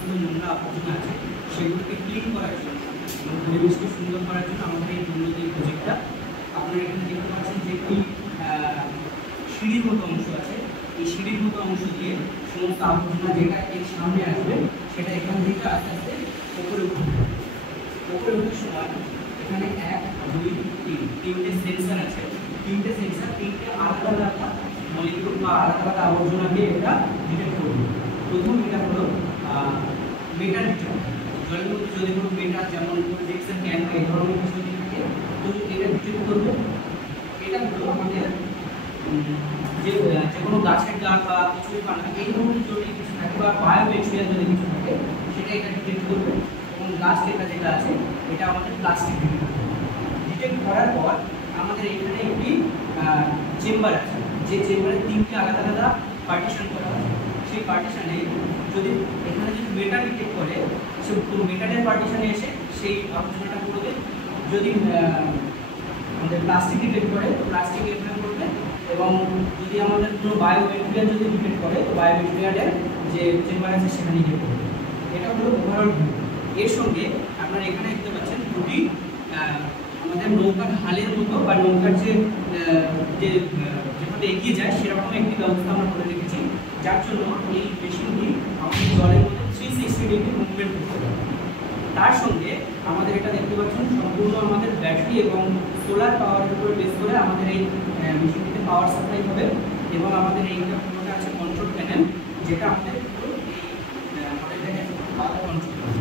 সমস্ত নোংরা আবর্জনা আছে সেগুলোকে ক্লিন করার জন্য এবং পরিবেশকে সুন্দর করার জন্য আমাদের এই উন্নতি প্রজেক্টটা। আপনারা এখানে দেখতে পাচ্ছেন যে একটি সিঁড়ির মতো অংশ আছে, এই সিঁড়ির মতো অংশ দিয়ে সমস্ত আবর্জনা যেটা এর সামনে আসবে সেটা এখান থেকে আস্তে আস্তে উপরে উঠবে। উপরে ওঠার সময় এখানে 1, 2, 3 তিনটে সেন্সার আছে, তিনটে সেন্সার তিনটে আলাদা আলাদা মলিকিউল বা আলাদা আলাদা আবর্জনাকে এটা ডিটেক্ট করবে। প্রথম এটা হলো মেটাল ডিটেক্টর। জলের মধ্যে যদি কোনো মেটাল যেমন রিজেকশন ক্যান এই ধরনের কিছু যদি থাকে তো এটা ডিটেক্ট করবে। এটা হলো আমাদের যে কোনো গাছের ডাল বা কিছু পানা এই ধরনের যদি কিছু থাকে বা বায়ো ম্যাটেরিয়াল যদি কিছু থাকে সেটা এটা ডিটেক্ট করবে। এবং লাস্ট যেটা আছে এটা আমাদের প্লাস্টিক ডিটেক্ট করার পর আমাদের এখানে একটি চেম্বার আছে, যে চেম্বারে তিনটে আলাদা আলাদা পার্টিশন করা আছে। সেই পার্টিশনে যদি এখানে যদি মেটাল ডিটেক্ট করে সে মেটালের পার্টিশনে এসে সেই আবর্জনাটা করবে। যদি আমাদের প্লাস্টিক ডিটেক্ট করে তো প্লাস্টিক এখানে করবে। এবং যদি আমাদের কোনো বায়ো ম্যাটেরিয়াল যদি ডিটেক্ট করে তো বায়ো ম্যাটেরিয়ালের যে চেম্বার আছে সেখানে গিয়ে করবে। এটা হলো ওভারঅল ভিউ। এর সঙ্গে আপনারা এখানে দেখতে পাচ্ছেন দুটি আমাদের নৌকার হালের মতো বা নৌকার যেভাবে এগিয়ে যায় সেরকম একটি ব্যবস্থা আমরা করে রেখেছি, যার জন্য এই মেশিনটি আমাদের জলের মধ্যে 360 ডিগ্রি মুভমেন্ট করতে পারে। তার সঙ্গে আমাদের এটা দেখতে পাচ্ছেন সম্পূর্ণ আমাদের ব্যাটারি এবং সোলার পাওয়ারের উপর বেস করে আমাদের এই মেশিনটিতে পাওয়ার সাপ্লাই হবে। এবং আমাদের এইটা পুরোটা আছে কন্ট্রোল প্যানেল, যেটা আমাদের পুরো এই মডেলটাকে কন্ট্রোল করে।